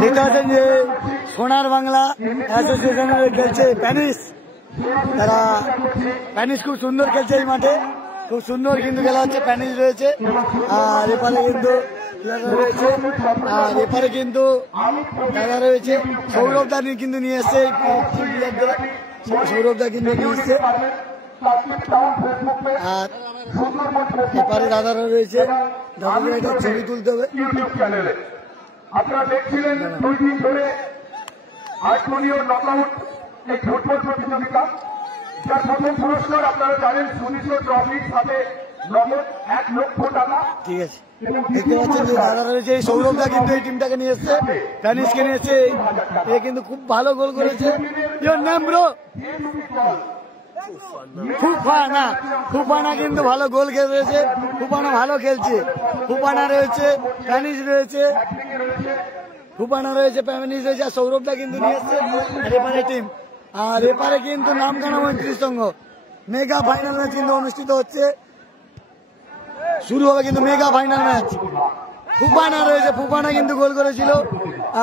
দেখতে পাচ্ছেন যে সোনার বাংলা অ্যাসোসিয়েশনের খেলছে প্যানিস। তারা প্যানিস খুব সুন্দর খেলছে এই মাঠে, খুব সুন্দর কিন্তু খেলা হচ্ছে। প্যানিস রয়েছে আর এপারে কিন্তু রয়েছে, আর এপারে কিন্তু দাদা রয়েছে। সৌরভ দা কিন্তু নিয়ে এসছে, সৌরভ দা কিন্তু নিয়ে এসছে। আর এপারে দাদারা রয়েছে, দাদাদের একটা ছবি তুলতে হবে। আপনারা দেখছিলেন 2 দিন ধরে আইকনীয় নকআউট এই ফুটবল প্রতিযোগিতা, যার প্রথম পুরস্কার আপনারা জানেন সুনিশ্চিত ট্রফির সাথে নগদ 1 লক্ষ টাকা। ঠিক আছে, দেখতে পাচ্ছেন যে দাদা রয়েছে। এই সৌরভ দা কিন্তু এই টিমটাকে নিয়ে এসছে, প্যানিসকে নিয়ে এসছে। এ কিন্তু খুব ভালো গোল করেছে। Your name bro? ফুফানা কিন্তু ভালো গোল খেলেছে। ফুফানা ভালো খেলছে। ফুফানা রয়েছে, প্যানিস রয়েছে, ফুফানা রয়েছে, প্যানিস রয়েছে। আর সৌরভদা কিন্তু নিয়ে এসছে। আর এপারে টিম, আর এপারে কিন্তু নামখানা মৈত্রী সংঘ মেগা ফাইনাল ম্যাচ কিন্তু অনুষ্ঠিত হচ্ছে। শুরু হবে কিন্তু মেগা ফাইনাল ম্যাচ। ফুফানা রয়েছে, ফুফানা কিন্তু গোল করেছিল।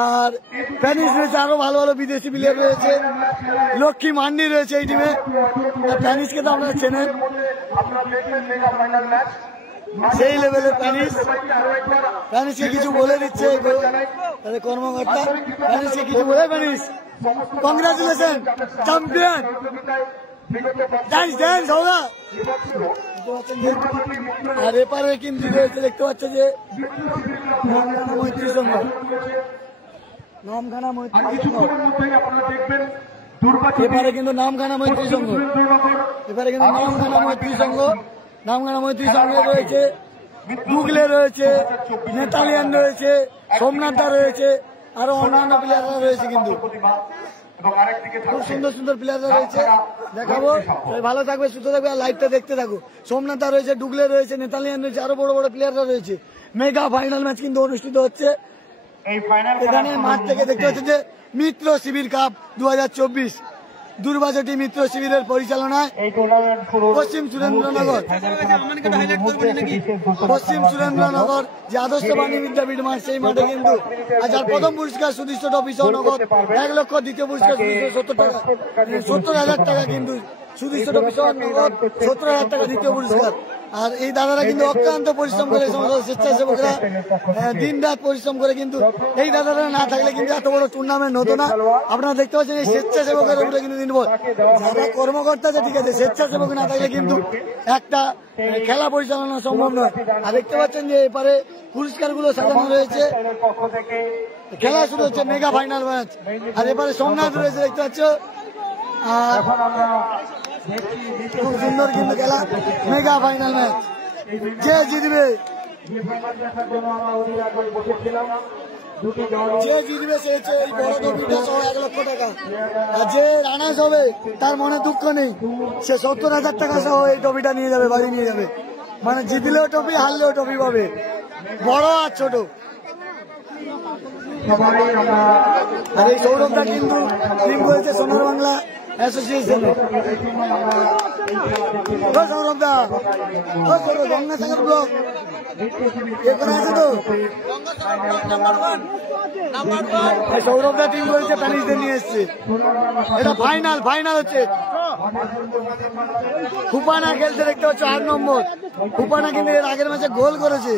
আর প্যানিস রয়েছে, আরো ভালো ভালো বিদেশি প্লেয়ার রয়েছে। লক্ষ্মী মান্ডি রয়েছে এই টিমে। প্যানিসকে তো আপনারা চেনেন, সেই লেভেলের প্যানিস। প্যানিসকে কিছু বলে দিচ্ছে তাদের কর্মকর্তা। প্যানিসকে কিছু বলে, প্যানিস কংগ্রাচুলেশন চ্যাম্পিয়ন, ডান্স হোগা। আর এপারে কিন্তু রয়েছে, দেখতে পাচ্ছে যে নামখানা মৈত্রী সংঘ, নামখানা মৈত্রী সংঘ। এপারে কিন্তু নামখানা মৈত্রী সংঘ, এপারে কিন্তু নামখানা মৈত্রী সংঘ। নামখানা মৈত্রী সংঘে রয়েছে ডুগলে রয়েছে, নেতালিয়ান রয়েছে, সোমনাথ দা রয়েছে, আরো অন্যান্য প্লেয়াররা রয়েছে। কিন্তু খুব সুন্দর সুন্দর প্লেয়াররা রয়েছে, দেখাবো। ভালো থাকবে, সুস্থ থাকবে, আর লাইভটা দেখতে থাকো। সোমনাথ দা রয়েছে, ডুগলে রয়েছে, নেতালিয়ান রয়েছে, আরো বড় বড় প্লেয়াররা রয়েছে। মেগা ফাইনাল ম্যাচ কিন্তু অনুষ্ঠিত হচ্ছে এখানে মাঠ থেকে। দেখতে পাচ্ছেন যে মিত্র শিবির কাপ 2024 দুর্বাজটি মিত্র শিবিরের পরিচালনায় পশ্চিম সুরেন্দ্রনগর যে আদর্শ বাণী বিদ্যাপীঠ মাঠ, সেই মাঠে কিন্তু যার প্রথম পুরস্কার সুদৃষ্ট ট্রফি সহ নগদ 1 লক্ষ, দ্বিতীয় পুরস্কার 70,000 টাকা কিন্তু সুদৃষ্ট ট্রফি সহ নগদ 70,000 টাকা দ্বিতীয় পুরস্কার। আর এই দাদারা কিন্তু অক্লান্ত পরিশ্রম করে, সমস্ত স্বেচ্ছাসেবকরা দিন রাত পরিশ্রম করে। কিন্তু এই দাদারা না থাকলে কিন্তু এত বড় টুর্নামেন্ট হতো না। আপনারা দেখতে পাচ্ছেন এই স্বেচ্ছাসেবকের উপরে কিন্তু নির্ভর, যারা কর্মকর্তা আছে ঠিক আছে, স্বেচ্ছাসেবক না থাকলে কিন্তু একটা খেলা পরিচালনা সম্ভব নয়। আর দেখতে পাচ্ছেন যে এপারে পুরস্কারগুলো সাজানো রয়েছে। খেলা শুরু হচ্ছে, মেগা ফাইনাল ম্যাচ। আর এপারে সোমনাথ রয়েছে, দেখতে পাচ্ছ। আর খুব সুন্দর কিন্তু খেলা, মেগা ফাইনাল ম্যাচ। যে জিতবে, যে জিতবে সে এই বড় ট্রফিটা সহ 1 লক্ষ টাকা। আর যে রানার্স হবে তার মনে দুঃখ নেই, সে 70,000 টাকা সহ এই ট্রফিটা নিয়ে যাবে, বাড়ি নিয়ে যাবে। মানে জিতলেও ট্রফি, হারলেও ট্রফি পাবে, বড় আর ছোট। আর এই সৌরভটা কিন্তু টিম করেছে সোনার বাংলা অ্যাসোসিয়েশন। সৌরভদা, গঙ্গাসাগর ব্লক এখানে আছে তো। সৌরভদা টিম করেছে, প্যানিসদের নিয়ে এসছে। এটা ফাইনাল, ফাইনাল হচ্ছে। ফুপানা খেলতে, দেখতে পাচ্ছ 8 নম্বর। ফুপানা কিন্তু এর আগের ম্যাচে গোল করেছে।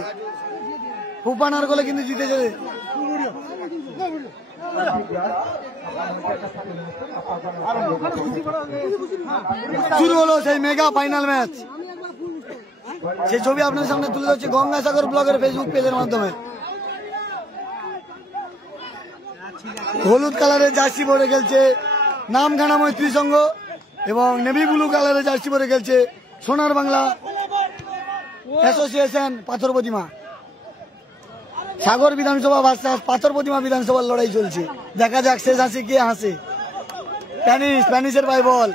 ফুপানার গোলে কিন্তু জিতেছে। শুরু হলো সেই মেগা ফাইনাল ম্যাচ। সেই ছবি আপনার সামনে তুলে ধরছে গঙ্গাসাগর ব্লগের ফেসবুক পেজের মাধ্যমে। হলুদ কালারের জার্সি পরে খেলছে নামখানা মৈত্রী সংঘ, এবং নেভি ব্লু কালারের জার্সি পরে খেলছে সোনার বাংলা অ্যাসোসিয়েশন পাথর প্রতিমা। সাগর বিধানসভা ভার্সাস পাথর প্রতিমা বিধানসভার লড়াই চলছে। দেখা যাক শেষ হাসি কে হাসে। প্যানিস, প্যানিসের ভাই বল।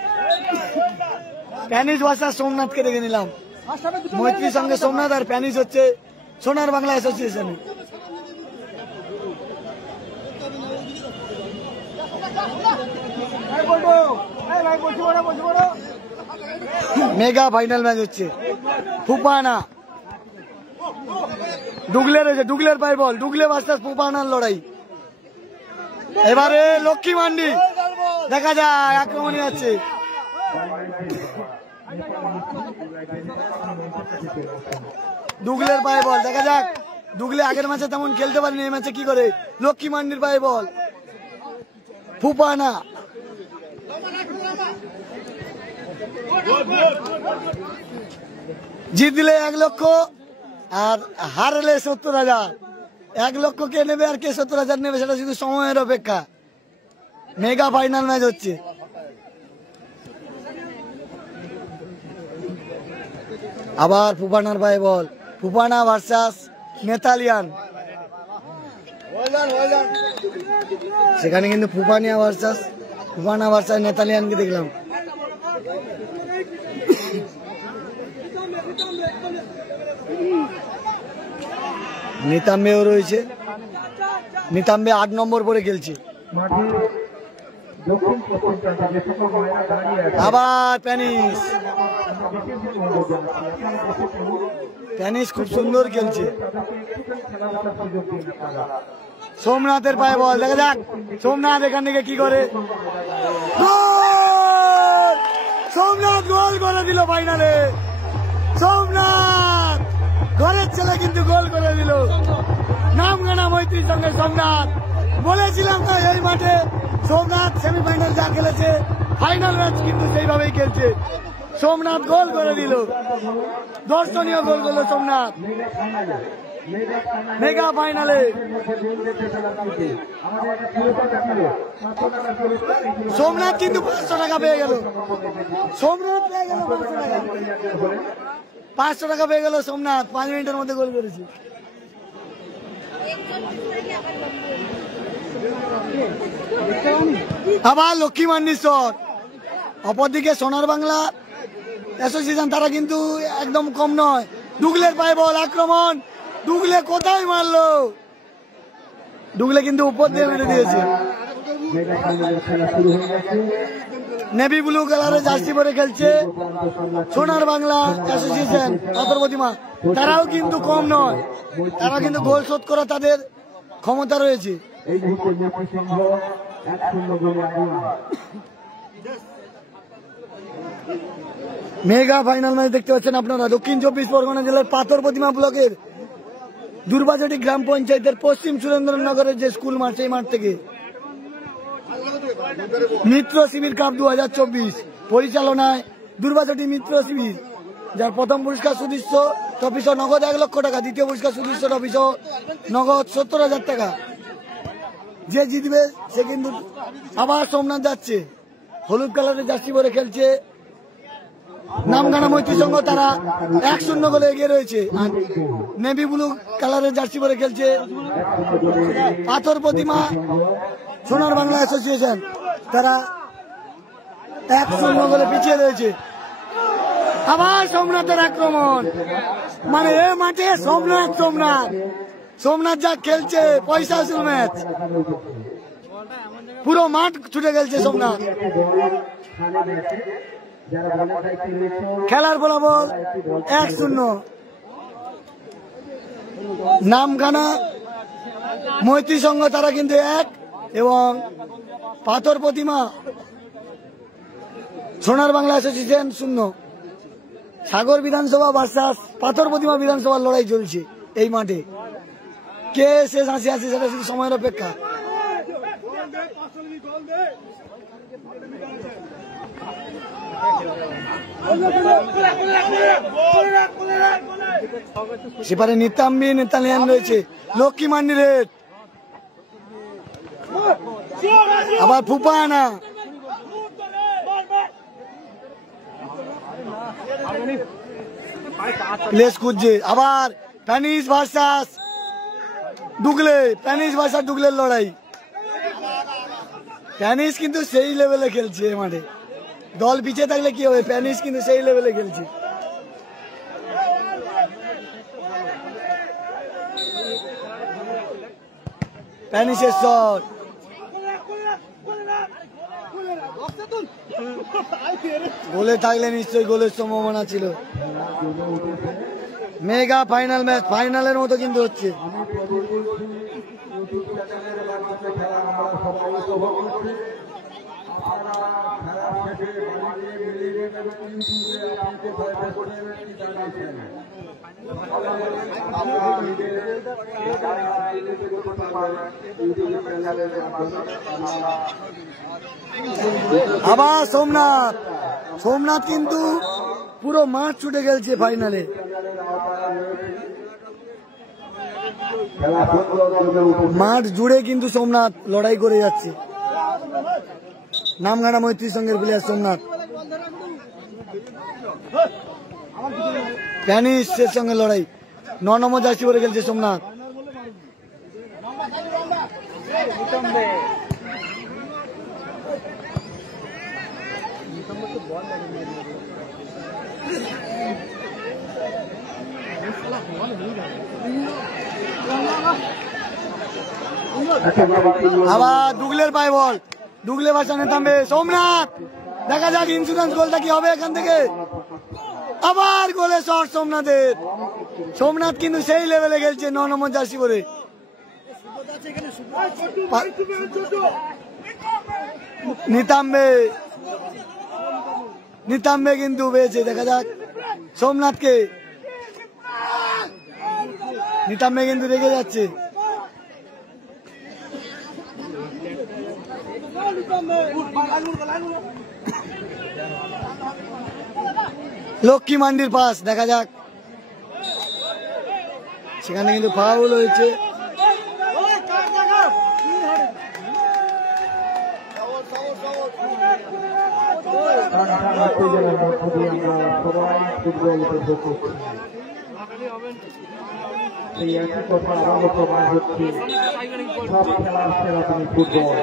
প্যানিস ভার্সাস সোমনাথকে দেখে নিলাম। মৈত্রীর সঙ্গে সোমনাথ, আর প্যানিস হচ্ছে সোনার Bangla association. Mega final match হচ্ছে। ফুপানা ডুগলে রয়েছে, ডুগলের পাই বল, ডুগলে ভার্সাস ফুপানার লড়াই। এবারে লক্ষ্মী মান্ডি দেখা যায় আক্রমণই আছে। দুগলের পায়ে বল দেখা যাক। দুগলে আগের ম্যাচে তেমন খেলতে পারেনি, এই ম্যাচে কি করে। লক্ষ্মী মান্ডির পায়ে বল, ফুপানা জিতলে 1 লক্ষ আর হারলে 70,000। 1 লক্ষ কে নেবে আর কে 70,000 নেবে সেটা শুধু সময়ের অপেক্ষা। মেগা ফাইনাল ম্যাচ হচ্ছে। আবার ফুপানার পায়ে বল, ফুপানা ভার্সাস নেতালিয়ান। সেখানে কিন্তু ফুপানা ভার্সাস নেতালিয়ানকে দেখলাম। নিতাম্বেও রয়েছে, নিতাম্বে 8 নম্বর পরে খেলছে। আবার প্যানিস খুব সুন্দর খেলছে। সোমনাথের পায়ে বল দেখা যাক সোমনাথ এখান থেকে কি করে। সোমনাথ গোল করে দিল ফাইনালে। সোমনাথ ঘরের ছেলে কিন্তু গোল করে দিল। নামগানা মৈত্রীর সঙ্গে সোমনাথ। বলেছিলাম তো এই মাঠে সোমনাথ সেমিফাইনাল যা খেলেছে ফাইনাল ম্যাচ কিন্তু সেইভাবেই খেলছে। সোমনাথ গোল করে দিল, দর্শনীয় গোল করলো সোমনাথ মেগা ফাইনালে। সোমনাথ কিন্তু 500 টাকা পেয়ে গেল। সোমনাথ পেয়ে গেল 500 টাকা পেয়ে গেল সোমনাথ। 5 মিনিটের মধ্যে গোল করেছে। আবার লক্ষ্মী মান্ডির শট। অপরদিকে সোনার বাংলা অ্যাসোসিয়েশন তারা কিন্তু একদম কম নয়। দুগলের পায়ে বল, আক্রমণ। দুগলে কোথায় মারলো? দুগলে কিন্তু উপর দিয়ে মেরে দিয়েছে। নেভি ব্লু কালারের জার্সি পরে খেলছে সোনার বাংলা অ্যাসোসিয়েশন অতর্বতিমা। তারাও কিন্তু কম নয়, তারা কিন্তু গোল শোধ করা তাদের ক্ষমতা রয়েছে। মেগা ফাইনাল ম্যাচ দেখতে পাচ্ছেন আপনারা। দক্ষিণ 24 পরগনা জেলার পাথর প্রতিমা ব্লকের দুর্বাজটি গ্রাম পঞ্চায়েতের পশ্চিম সুরেন্দ্রনগরের যে স্কুল মাঠ, সেই মাঠ থেকে মিত্র শিবির কাপ 2024 পরিচালনায় দুর্বাজটি মিত্র শিবির, যার প্রথম পুরস্কার সুদৃশ্য ট্রফিসহ নগদ 1 লক্ষ টাকা, দ্বিতীয় পুরস্কার সুদৃশ্য ট্রফিসহ নগদ 70,000 টাকা। যে জিতবে সে কিন্তু আবার সোমনাথ যাচ্ছে। হলুদ কালারের জার্সি পরে খেলছে নামগানা মৈত্রী সংঘ, তারা 1-0 গোলে এগিয়ে রয়েছে। আর নেভি ব্লু কালারের জার্সি পরে খেলছে পাথর প্রতিমা সোনার বাংলা অ্যাসোসিয়েশন, তারা 1-0 গোলে পিছিয়ে রয়েছে। আবার সোমনাথের আক্রমণ, মানে এ মাঠে সোমনাথ সোমনাথ যা খেলছে পয়সা আসল ম্যাচ। পুরো মাঠ ছুটে গেছে সোমনাথ। খেলার ফলাফল 1-0। নামখানা মৈত্রী সংঘ তারা কিন্তু 1 এবং পাথর প্রতিমা সোনার বাংলা অ্যাসোসিয়েশন 0। সাগর বিধানসভা ভার্সাস পাথর প্রতিমা বিধানসভার লড়াই চলছে এই মাঠে। কে শেষ হাসি আছে সেটা শুধু সময়ের অপেক্ষা। সেপারে নিতাম্বি নেতালিয়ান রয়েছে, লক্ষ্মী মান্ডি রেড, আবার ফুপানা, প্লেস খুঁজছে। আবার প্যানিস ভার্সাস ডুগলে, প্যানিস ভার্সাস ডুগলের লড়াই। প্যানিস কিন্তু সেই লেভেলে খেলছে এ মাঠে। দল পিছিয়ে থাকলে কি হবে, প্যানিস কিন্তু সেই লেভেলে খেলছে। প্যানিসের শট, গোলে থাকলে নিশ্চয়ই গোলের সম্ভাবনা ছিল। মেগা ফাইনাল ম্যাচ, ফাইনালের মতো কিন্তু হচ্ছে। খেলা আমরা সবাই উপভোগ করছি। আপনারা খেলার শেষে বাড়িতে মিলিয়ে দেবেন, ইউটিউবে আপনি কোথায় দেখছেন কি জানাচ্ছেন। আবার সোমনাথ সোমনাথ কিন্তু পুরো মাঠ ছুটে গেছে ফাইনালে। মাঠ জুড়ে কিন্তু সোমনাথ লড়াই করে যাচ্ছে। নামগাড়া মৈত্রী সংঘের প্লেয়ার সোমনাথ প্যানিসের সঙ্গে লড়াই। 9 নম্বর জার্সি পরে খেলছে সোমনাথ। আবার দুগলের পায় বল, দুগলে বাঁচানো থামবে সোমনাথ। দেখা যাক ইন্স্যুরেন্স গোলটা কি হবে এখান থেকে। আবার গোলে শট সোমনাথের। সোমনাথ কিন্তু সেই লেভেলে খেলছে 9 নম্বর জার্সি পরে। নিতাম্বে কিন্তু পেয়েছে। দেখা যাক সোমনাথকে। নিতাম্বে কিন্তু রেগে যাচ্ছে। লক্ষ্মী মান্ডির পাস, দেখা যাক। সেখানে কিন্তু ফাউল হয়েছে। এই একই কথা আবারও প্রমাণ হচ্ছে সব খেলার সেরা তুমি ফুটবল।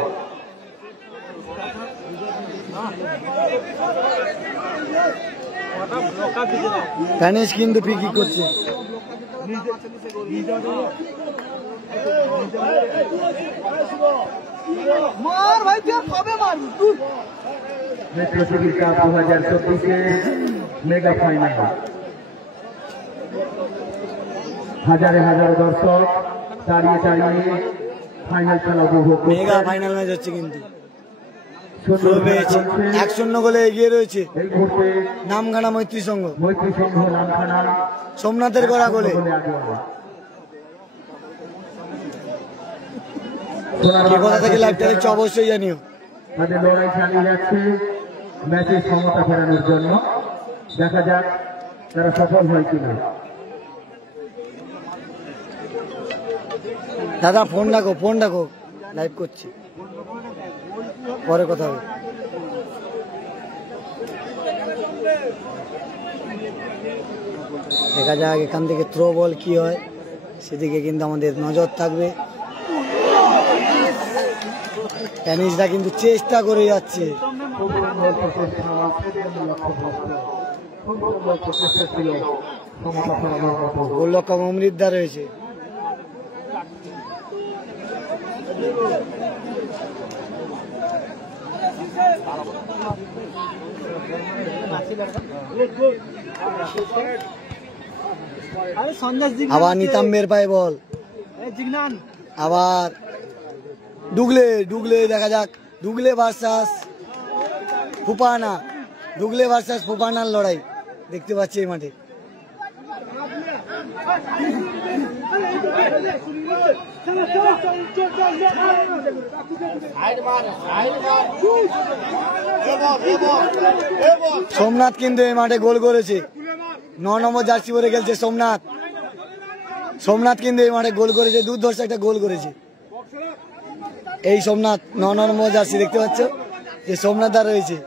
প্যানিস কিন্তু ফ্রি করছে। Metro city cup 2024 mega final. হাজারে হাজার দর্শক দাঁড়িয়ে দাঁড়িয়ে ফাইনাল খেলা উপভোগ করছে। মেগা ফাইনাল ম্যাচ হচ্ছে কিন্তু 1-0 গোলে এগিয়ে রয়েছে নামখানা মৈত্রী সংঘ। নামখানা সোমনাথের গড়া গোলে। কে কোথা থেকে লাইভটা দেখছো অবশ্যই জানিও। তাদের লড়াই চালিয়ে যাচ্ছে ম্যাচের সমতা ফেরানোর জন্য। দেখা যাক তারা সফল হয় কিনা। দাদা ফোন ডাকো লাইভ করছি, পরে কথা হবে। দেখা যাক এখান থেকে থ্রো বল কি হয়, সেদিকে কিন্তু আমাদের নজর থাকবে। টেনিসটা কিন্তু চেষ্টা করে যাচ্ছে। গোলরক্ষক অমৃতদা রয়েছে। আবার নিতাম্বের পায়ে বল। আবার ডুগলে দেখা যাক। ডুগলে ভার্সাস ফুপানা, ডুগলে ভার্সাস ফুপানার লড়াই দেখতে পাচ্ছি এই মাঠে। সোমনাথ কিন্তু এই মাঠে গোল করেছে। 9 নম্বর জার্সি পরে খেলছে সোমনাথ। সোমনাথ কিন্তু এই মাঠে গোল করেছে, দুর্ধর্ষ একটা গোল করেছে। এই সোমনাথ 9 নম্বর জার্সি দেখতে পাচ্ছ যে সোমনাথ দা রয়েছে।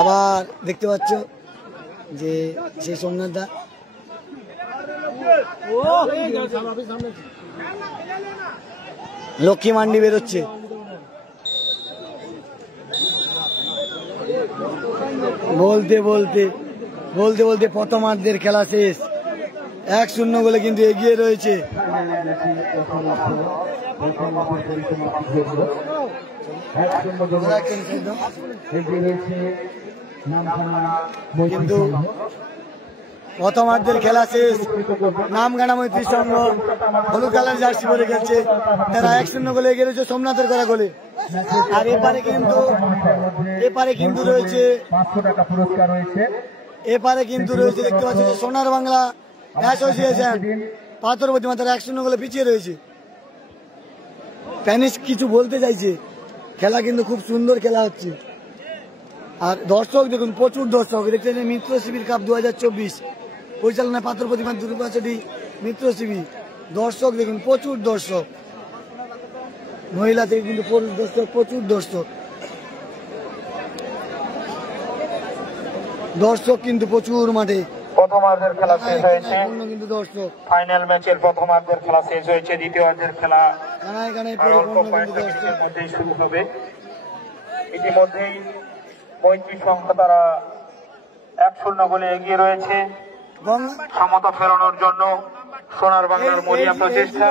আবার দেখতে পাচ্ছ যে সেই সোমনাথ দা। লক্ষ্মী মান্ডি বেরোচ্ছে। বলতে বলতে প্রথমার্ধের খেলা শেষ। 1-0 গোলে কিন্তু এগিয়ে রয়েছে। কিন্তু প্রথমার্ধের খেলা শেষ। নামখানা মৈত্রী সংঘ হলুদ কালার জার্সি পরে খেলছে, তারা 1-0 গোলে এগিয়ে রয়েছে সোমনাথের করা গোলে। আর এপারে কিন্তু রয়েছে 500 টাকা পুরস্কার রয়েছে। এপারে কিন্তু রয়েছে দেখতে পাচ্ছি যে সোনার বাংলা অ্যাসোসিয়েশন পাথর প্রতিমা, তারা 1-0 গোলে পিছিয়ে রয়েছে। স্প্যানিশ কিছু বলতে চাইছে, খেলা কিন্তু খুব সুন্দর খেলা হচ্ছে। আর দর্শক দেখুন, প্রচুর দর্শক দেখছেন। মিত্র শিবির কাপ 2024 পরিচালনায় পাথর প্রতিমা দুর্গাচটি মিত্র শিবির। দর্শক দেখুন, প্রচুর দর্শক, মহিলা থেকে কিন্তু প্রচুর দর্শক কিন্তু প্রচুর মাঠে। প্রথমার্ধের খেলা শেষ হয়েছে, কিন্তু দর্শক ফাইনাল ম্যাচের প্রথমার্ধের খেলা শেষ হয়েছে। দ্বিতীয়ার্ধের খেলা কানায় কানায় আর অল্প কয়েকটা মিনিটের মধ্যেই শুরু হবে। ইতিমধ্যেই মৈত্রী সংঘ তারা 1-0 গোলে এগিয়ে রয়েছে। সমতা ফেরানোর জন্য সোনার বাংলার মরিয়া প্রচেষ্টা।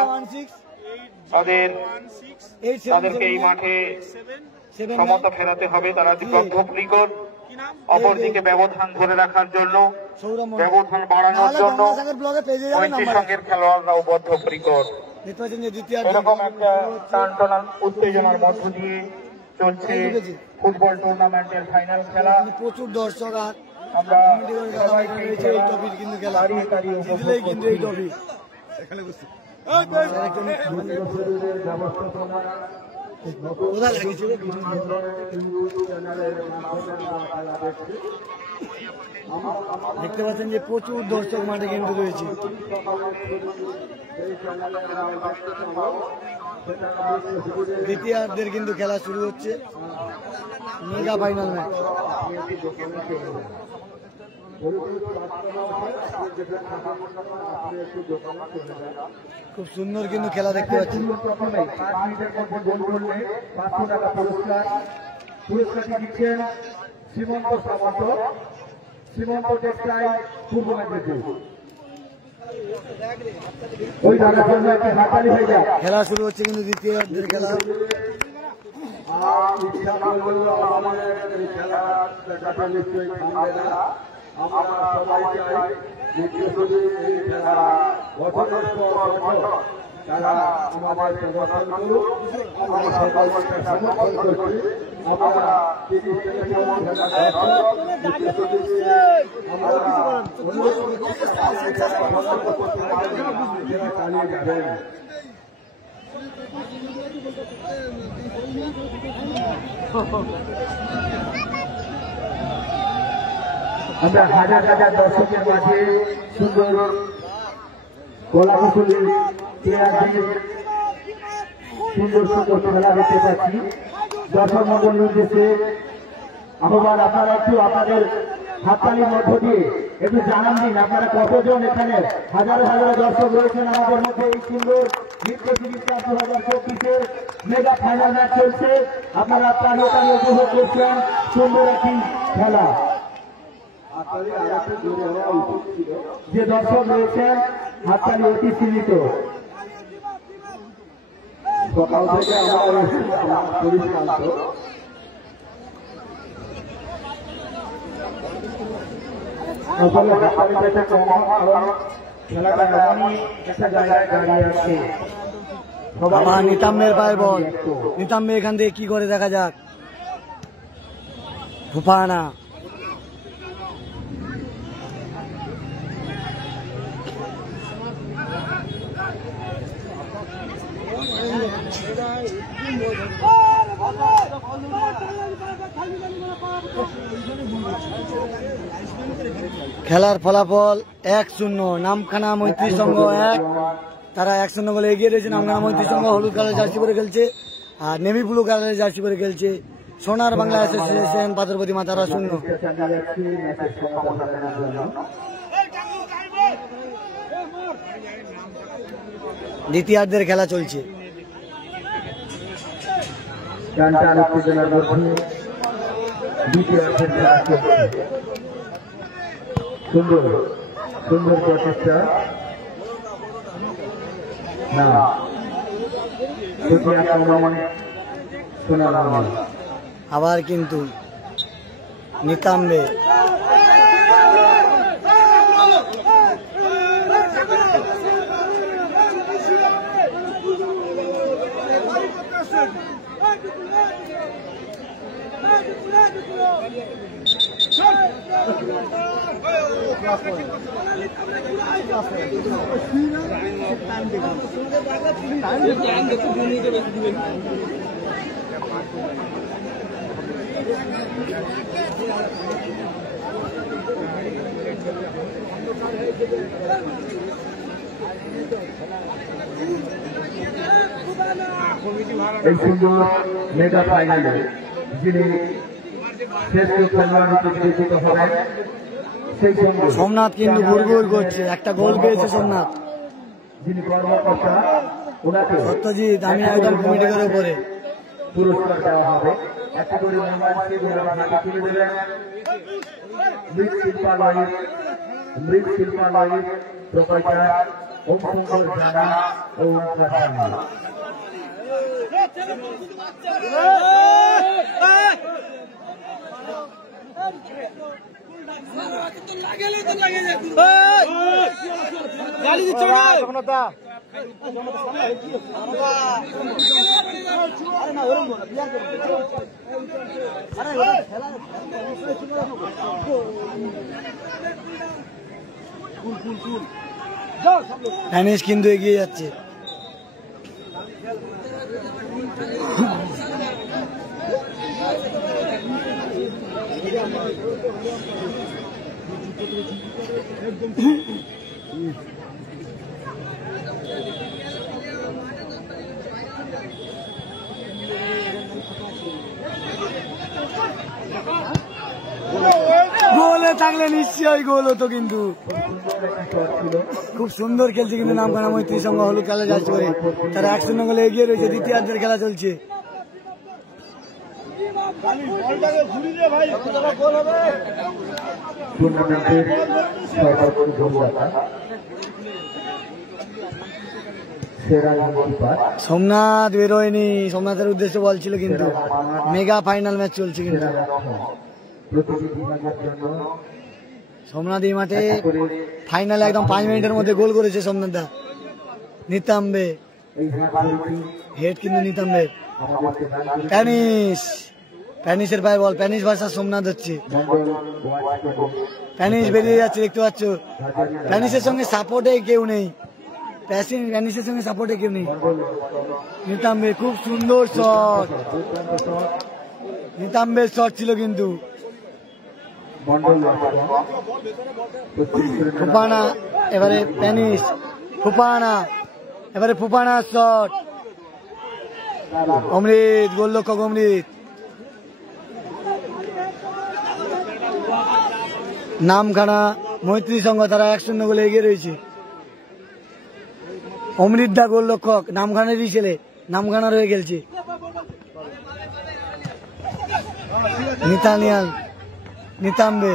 তাদেরকে এই মাঠে সমতা ফেরাতে হবে, তারা বদ্ধপরিকর। অপরদিকে ব্যবধান ধরে রাখার জন্য, ব্যবধান বাড়ানোর জন্য মৈত্রী সংঘের খেলোয়াড়রাও বদ্ধপরিকর। এরকম একটা টানটান উত্তেজনার মধ্য দিয়ে চলছে ফুটবল টুর্নামেন্টের ফাইনাল খেলা। প্রচুর দর্শক, আর আমরা এই টপিক কিন্তু খেলা কিন্তু এই টপিক দেখতে পাচ্ছেন যে প্রচুর দর্শক মাঠে কিন্তু রয়েছে। দ্বিতীয়ার্ধের কিন্তু খেলা শুরু হচ্ছে, মেগা ফাইনাল ম্যাচ। খুব সুন্দর কিন্তু খেলা দেখতে পাচ্ছি। পুরস্কারটি দিচ্ছেন সীমন্ত সামন্ত, সীমন্ত টেক্সটাইল পূর্ব মেদিনীপুর। ওই দাদার জন্য একটা হাততালি হয়ে যায়। খেলা শুরু হচ্ছে কিন্তু দ্বিতীয়ার্ধের খেলা। আমরা সবাই চাই এই খেলা বছরের পর বছর তারা আমাদের প্রদর্শন করুক। আমরা সবাই সমর্থন করছি। আমরা 30 থেকে 40 চালিয়ে যাবেন। আমরা হাজার হাজার দর্শকের মাঝে সুন্দর কলাকুশলী প্লেয়ারদের সুন্দর সুন্দর খেলা দেখতে পাচ্ছি। দর্শক মন্ডলীর উদ্দেশ্যে আহ্বান, আপনারা একটু আপনাদের হাততালির মধ্য দিয়ে একটু জানান দিন আপনারা কতজন এখানে। হাজার হাজার দর্শক রয়েছেন আমাদের মধ্যে। এই সুন্দর নৃত্য শিবির 2024 মেগা ফাইনাল ম্যাচ চলছে। আপনারা প্রাণীয় উপভোগ করছেন সুন্দর একটি খেলা। যে দর্শক রয়েছেন হাততালি অতি সীমিত। সকাল থেকে আমরা শরীর ক্লান্ত। সকলে হাততালিটা কম, কারণ খেলাটা এমনই একটা জায়গায় দাঁড়িয়ে আছে। আবার নিতাম্বের পায়ের বল। নিতাম্বে এখান থেকে কি করে দেখা যাক। ফুফানা খেলার ফলাফল 1-0 নামখানা মৈত্রী সংঘ 1। তারা 1-0 গোলে এগিয়ে রয়েছে। নামখানা মৈত্রী সংঘ হলুদ কালার জার্সি পরে খেলছে, আর নেভি ব্লু কালারের জার্সি পরে খেলছে সোনার বাংলা অ্যাসোসিয়েশন পাথর প্রতিমা, তারা 0। দ্বিতীয়ার্ধের খেলা চলছে। সুন্দর সুন্দর প্রচেষ্টা। না আবার কিন্তু নিতাম্বে এই সুন্দর মেগা ফাইনালে যিনি শ্রেষ্ঠ খেলোয়াড় হিসেবে বিবেচিত হবেন সেই সঙ্গে সোমনাথ কিন্তু ঘুরঘুর করছে, একটা গোল পেয়েছে সোমনাথ। যিনি কর্মকর্তা ওনাকে সত্যজিৎ আমি একদম কমিটি করে উপরে পুরস্কার দেওয়া হবে। একটা করে মোবাইলকে হাতে তুলে দেবেন মৃৎশিল্পালয়ের প্রোপাইটার ওম শঙ্কর জানা ও ওমকার জানা। গালি দিচ্ছ না টেনিস কিন্তু এগিয়ে যাচ্ছে। গোলে থাকলে নিশ্চয়ই গোল হতো, কিন্তু খুব সুন্দর খেলছে কিন্তু নামখানা মৈত্রীর সঙ্গে হলুদ খেলা যাচ্ছে করে তারা 1-0 গোলে এগিয়ে রয়েছে। দ্বিতীয়ার্ধের খেলা চলছে। সোমনাথ বেরোয়নি, সোমনাথের উদ্দেশ্যে বলছিল কিন্তু মেগা ফাইনাল ম্যাচ চলছে কিন্তু সোমনাথ এই মাঠে ফাইনালে একদম 5 মিনিটের মধ্যে গোল করেছে সোমনাথ দা। নিতাম্বে হেড কিন্তু নিতাম্বে। প্যানিসের পায়ে বল, প্যানিস ভার্সাস সোমনাথ হচ্ছে। প্যানিস বেরিয়ে যাচ্ছে দেখতে পাচ্ছ। প্যানিসের সঙ্গে সাপোর্টে কেউ নেই, প্যানিসের সঙ্গে সাপোর্টে কেউ নেই। নিতাম্বে খুব সুন্দর শট, নিতাম্বের শট ছিল কিন্তু ফুপানা। এবারে প্যানিস, ফুপানা, এবারে ফুপানার শট। অমৃত গোলরক্ষক অমৃত। নামখানা মৈত্রী সংঘ তারা 1-0 গোলে এগিয়ে রয়েছে। অমৃত দা গোলরক্ষক, নামখানারই ছেলে, নামখানার হয়ে খেলছে। নিতাম্বে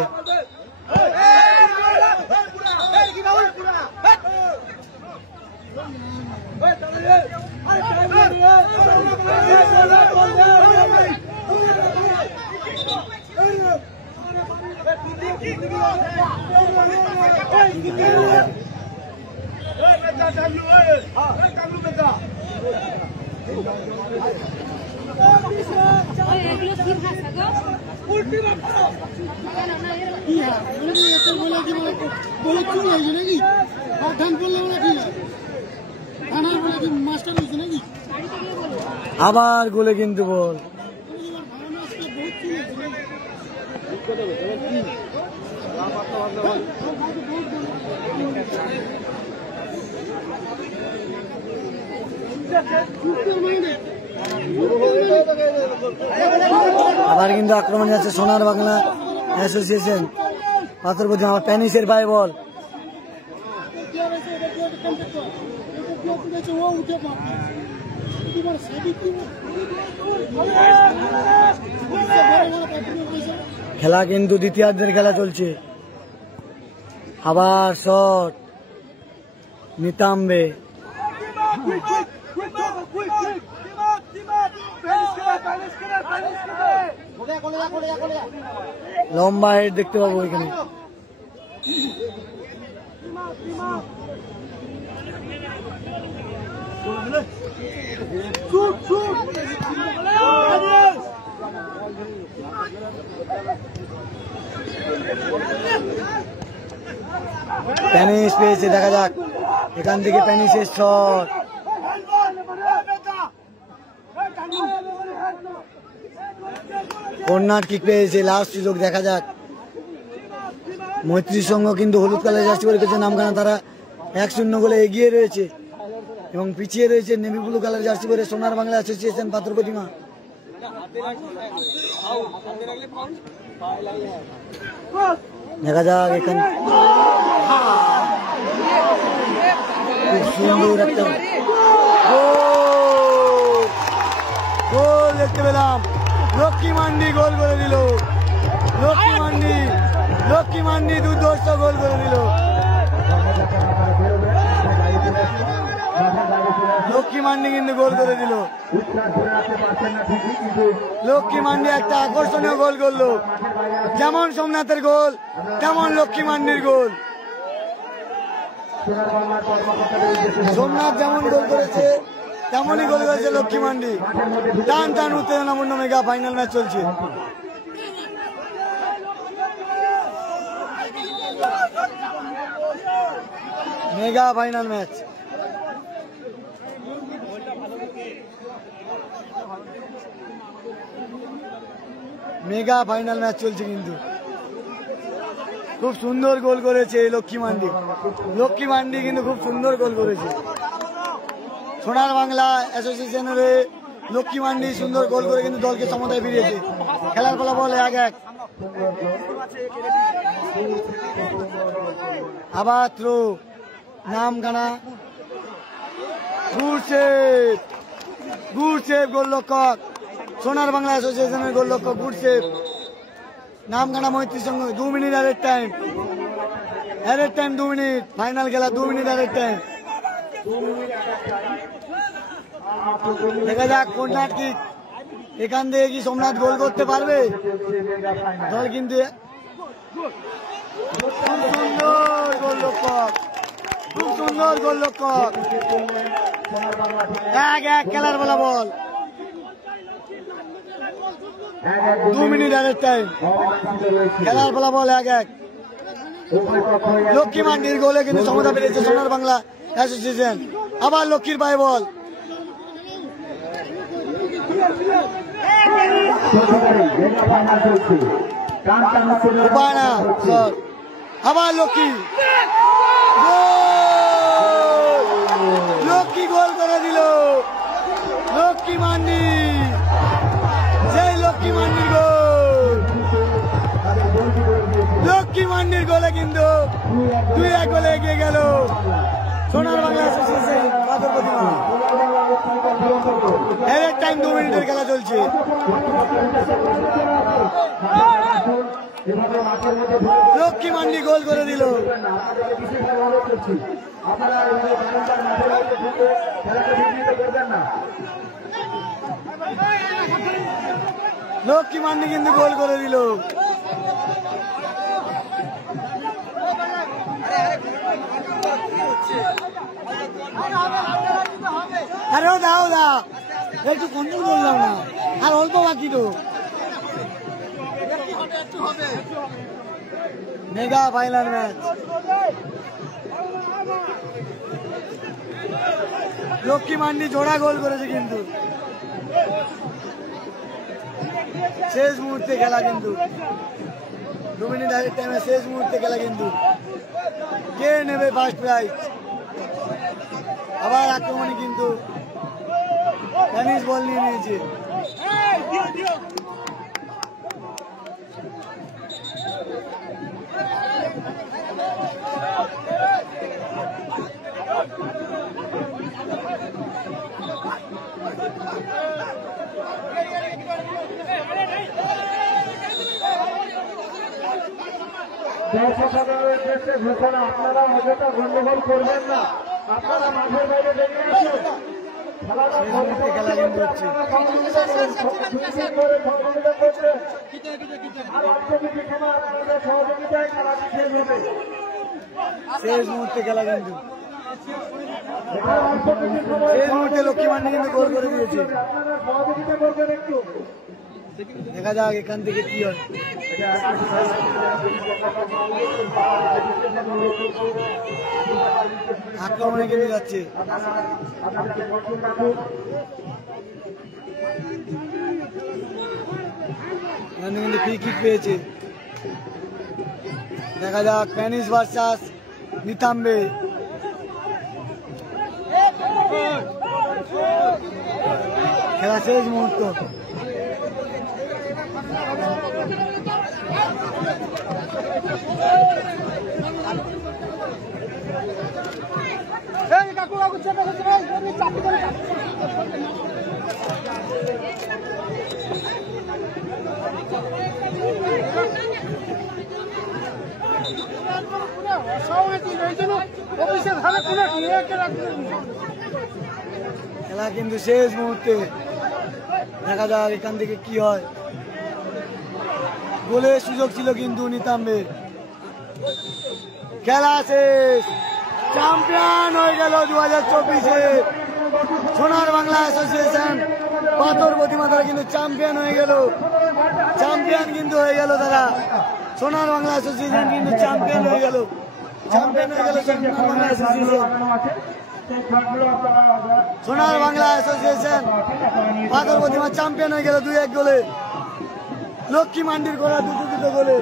আবার গোলে কিন্তু বল। আবার কিন্তু আক্রমণ যাচ্ছে সোনার বাংলা অ্যাসোসিয়েশন পাথরপুর। আমার প্যানিসের পায়ে বল। খেলা কিন্তু দ্বিতীয়ার্ধের খেলা চলছে। আবার শট নিতাম্বে। লম্বা হেড দেখতে পাবো এখানে। প্যানিস পেয়েছে, দেখা যাক এখান থেকে প্যানিসের শট। কর্নার কিক পেয়েছে, লাস্ট সুযোগ, দেখা যাক। মৈত্রীর সঙ্গ কিন্তু হলুদ কালার জার্সি পরে গেছে নামখানা, তারা 1-0 গোলে এগিয়ে রয়েছে এবং পিছিয়ে রয়েছে নেভি ব্লু কালার জার্সি পরে সোনার বাংলা অ্যাসোসিয়েশন পাথর প্রতিমা। দেখা যাক এখানে খুব সুন্দর একটা গোল দেখতে পেলাম। লক্ষ্মী মান্ডি গোল করে দিল, লক্ষ্মী মান্ডি দুর্ধর্ষ গোল করে দিল। লক্ষ্মী মান্ডি কিন্তু গোল করে দিল। লক্ষ্মী মান্ডি একটা আকর্ষণীয় গোল করলো, যেমন সোমনাথের গোল তেমন লক্ষ্মী মান্ডির গোল। সোমনাথ যেমন গোল করেছে তেমনই গোল করেছে লক্ষ্মী মান্ডি। টান টান উত্তেজনাপূর্ণ মেগা ফাইনাল ম্যাচ চলছে। Mega final match, mega final match চলছে কিন্তু খুব সুন্দর গোল করেছে লক্ষ্মী মান্ডি। লক্ষ্মী মান্ডি কিন্তু খুব সুন্দর গোল করেছে। সোনার বাংলা অ্যাসোসিয়েশনের লক্ষ্মী মান্ডি সুন্দর গোল করে কিন্তু দলকে সমতায় ফিরিয়েছে। খেলার ফলাফল 1-1। আবার থ্রো, নামখানা গুড সেভ গোলরক্ষক, সোনার বাংলা অ্যাসোসিয়েশনের গোলরক্ষক গুড সেভ। নামখানা মৈত্রীর সঙ্গে 2 minute added time, 2 minute, final খেলা 2 মিনিট অ্যাডেড টাইম। দেখা যাক কর্নার কিক, এখান থেকে কি সোমনাথ গোল করতে পারবে? দল কিন্তু খুব সুন্দর গোলরক্ষক, 1-1 খেলার ফলাফল। 2 মিনিট অ্যাডেড টাইম, খেলার ফলাফল 1-1। লক্ষ্মী মান্ডির গোলে কিন্তু সমতা পেরেছে সোনার বাংলা অ্যাসোসিয়েশন। আবার লক্ষ্মীর পায়ে বল, আবার লক্ষ্মী গোল করে দিল। লক্ষ্মী মান্ডি, সেই লক্ষ্মী মান্ডির গোল, লক্ষ্মী মান্ডির গোলে কিন্তু 2-1 গোলে এগিয়ে গেল সোনার বাংলা অ্যাসোসিয়েশন পাথর প্রতিমা। অ্যাডেড টাইম 2 মিনিটের খেলা চলছে। লক্ষ্মী মান্ডি গোল করে দিল। লক্ষ্মী মান্ডি কিন্তু গোল করে দিল। আরে দাও একটু কন্ট্রোল করলাম না, আর অল্প বাকি তো। Mega final match, Lakshmi mandi জোড়া গোল করেছে কিন্তু শেষ মুহূর্তে খেলা, কিন্তু 2 মিনিট আগের টাইমে শেষ মুহূর্তে খেলা। কিন্তু কে নেবে ফার্স্ট প্রাইজ? আবার আক্রমণে কিন্তু টেনিস বল নিয়ে নিয়েছে। দর্শকদের উদ্দেশ্যে ঘোষণা, আপনারা অযথা গন্ডগোল করবেন না, আপনারা মাঠের বাইরে বেরিয়ে আসুন। খেলাটা খেলা কিন্তু হচ্ছে, শেষ মুহূর্তে খেলা কিন্তু শেষ মুহূর্তে লক্ষ্মী মান্ডি কিন্তু গোল করে দিয়েছে। দেখা যাক এখান থেকে কি হয়। আক্রমণে কিন্তু যাচ্ছে, এখানে কিন্তু ফ্রি কিক পেয়েছে। দেখা যাক প্যানিস ভার্সাস নিতাম্বে। খেলা শেষ মুহূর্ত। খেলা কিন্তু শেষ মুহূর্তে, দেখা যাক এখান থেকে কি হয়। গোলের সুযোগ ছিল কিন্তু নিতাম্বে। খেলা শেষ, চ্যাম্পিয়ন হয়ে গেল 2024-এ সোনার বাংলা অ্যাসোসিয়েশন পাথর প্রতিমা। তারা কিন্তু চ্যাম্পিয়ন হয়ে গেল, চ্যাম্পিয়ন কিন্তু হয়ে গেল তারা। সোনার বাংলা অ্যাসোসিয়েশন কিন্তু চ্যাম্পিয়ন হয়ে গেল, চ্যাম্পিয়ন হয়ে গেল সোনার বাংলা অ্যাসোসিয়েশন। সোনার বাংলা অ্যাসোসিয়েশন পাথর প্রতিমা চ্যাম্পিয়ন হয়ে গেল 2-1 গোলে। লক্ষ্মী মান্ডির করা দুটো গোলে।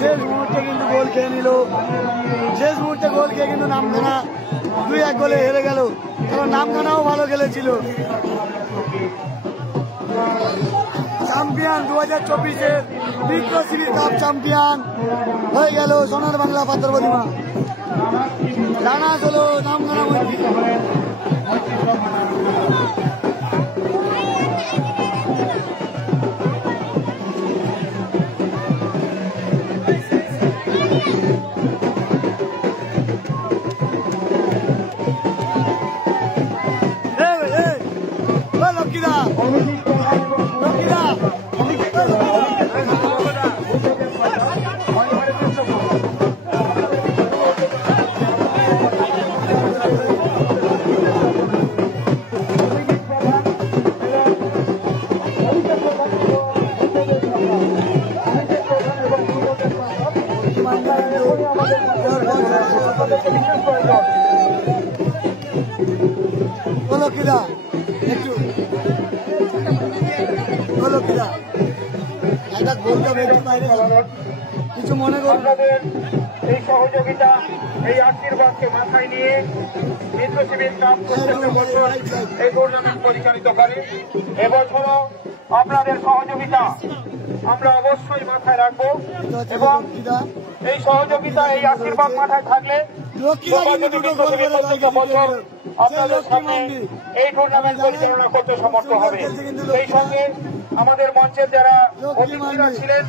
শেষ মুহূর্তে কিন্তু গোল খেয়ে নিল, শেষ মুহূর্তে গোল খেয়ে কিন্তু নামখানা 2-1 গোলে হেরে গেল। কারণ নামখানাও ভালো খেলেছিল। চ্যাম্পিয়ন 2024-এর বিক্রমশিবীর কাপ চ্যাম্পিয়ন হয়ে গেল সোনার বাংলা পাথর প্রতিমা। রানার্স হলো নামখানা মন্ডি। কিছু মনে করবেন এই সহযোগিতা, এই আশীর্বাদকে মাথায় নিয়ে বিদ্রোহী কাপ প্রত্যেক বছর এই টুর্নামেন্ট পরিচালিত করে। এবছরও আপনাদের সহযোগিতা আমরা অবশ্যই মাথায় রাখবো এবং এই সহযোগিতা, এই আশীর্বাদ মাথায় থাকলে বছর আপনাদের সামনে এই টুর্নামেন্ট পরিচালনা করতে সমর্থ হবে। সেই সঙ্গে আমাদের মঞ্চের যারা অতিথিরা ছিলেন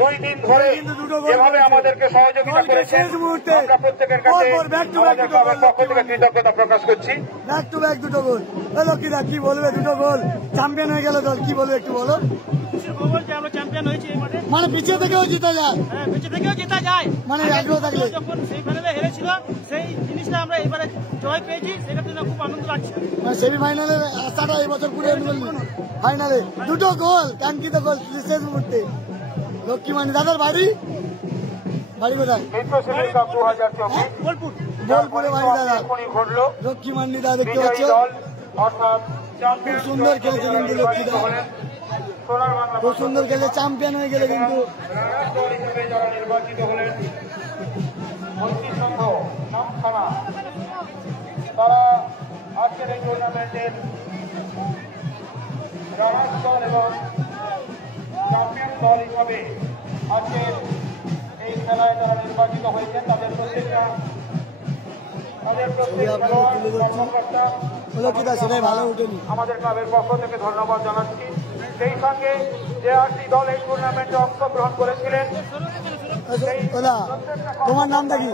2 দিন ধরে যেভাবে আমাদেরকে সহযোগিতা করেছেন, আমরা প্রত্যেকের কাছে আমাদের ক্লাবের পক্ষ থেকে কৃতজ্ঞতা প্রকাশ করছি। ব্যাক টু ব্যাক দুটো গোল। লক্ষ্মীদা কি বলবে? দুটো গোল, চ্যাম্পিয়ন হয়ে গেল দল, কি বলবে একটু বলো। মানে পিছিয়ে থেকেও জিতা যায়, মানে আগ্রহ থাকলে। যখন সেই ফাইনালে হেরেছিল সেই জিনিসটা আমরা এবারে জয় পেয়েছি, সেটার জন্য খুব আনন্দ লাগছে। মানে সেমিফাইনালের আশাটা এই বছর পুরো ফাইনালে দুটো গোল, কাঙ্ক্ষিত গোল শেষ মুহূর্তে। লক্ষ্মী মান্ডি দাদার বাড়ি কোথায়? বোলপুরে বাড়ি দাদা। লক্ষ্মী মান্ডি দাদা দেখতে পাচ্ছ, খুব সুন্দর খেলেছে কিন্তু লক্ষ্মী দা, খুব সুন্দর খেলে চ্যাম্পিয়ন হয়ে গেলে কিন্তু। তারা আজকের এই টুর্নামেন্টের রানার্স দল এবং চ্যাম্পিয়ন দল হিসাবে আজকের এই খেলায় যারা নির্বাচিত হয়েছেন তাদের প্রত্যেকটা আমাদের ক্লাবের পক্ষ থেকে ধন্যবাদ জানাচ্ছি। সেই সঙ্গে যে 8টি দল এই টুর্নামেন্টে অংশগ্রহণ করেছিলেন, তোমার নামটা কি?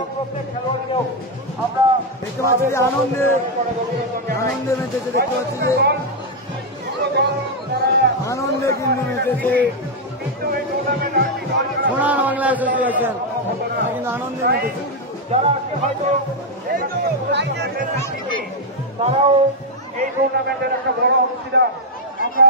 আমরা দেখতে পাচ্ছি যে আনন্দে মেতেছে, দেখতে পাচ্ছি যে আনন্দে কিন্তু মেতেছে সোনার বাংলা অ্যাসোসিয়েশন কিন্তু আনন্দে মেতেছে। যারা আজকে হয়তো তারাও এই টুর্নামেন্টের একটা বড় অংশীদার। আমরা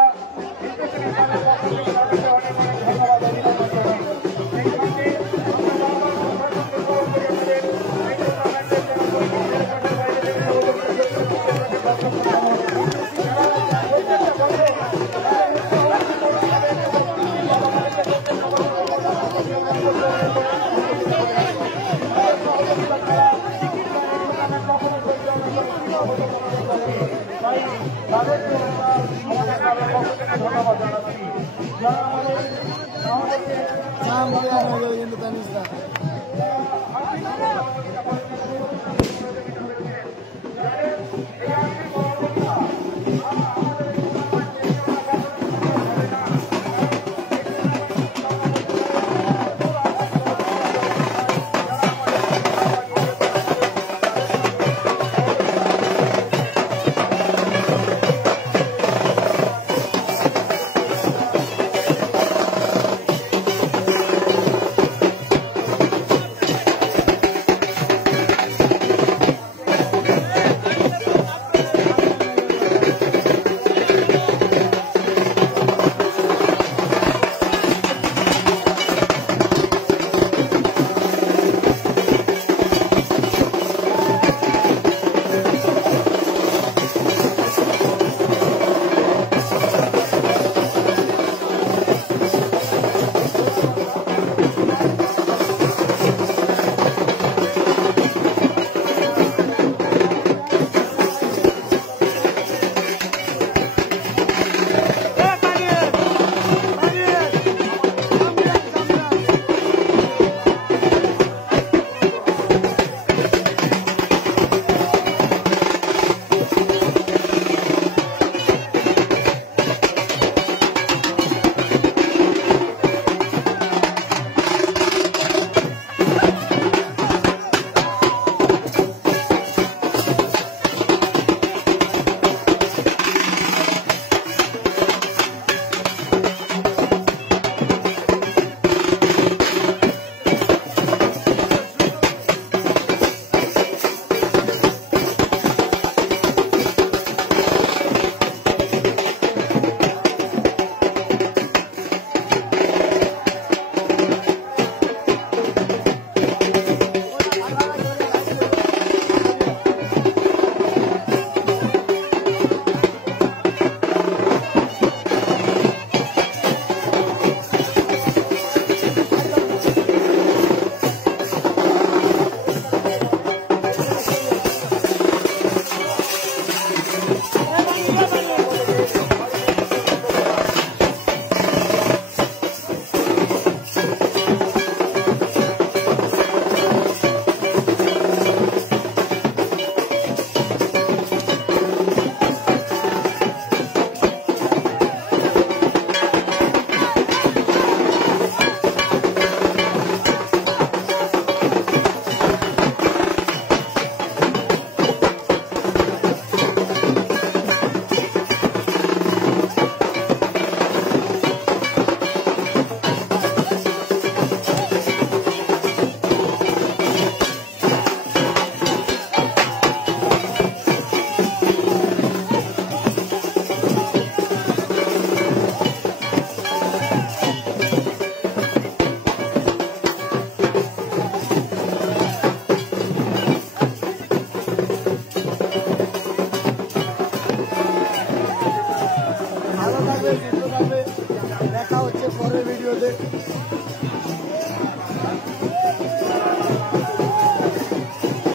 Sam Indiana, Independence Day.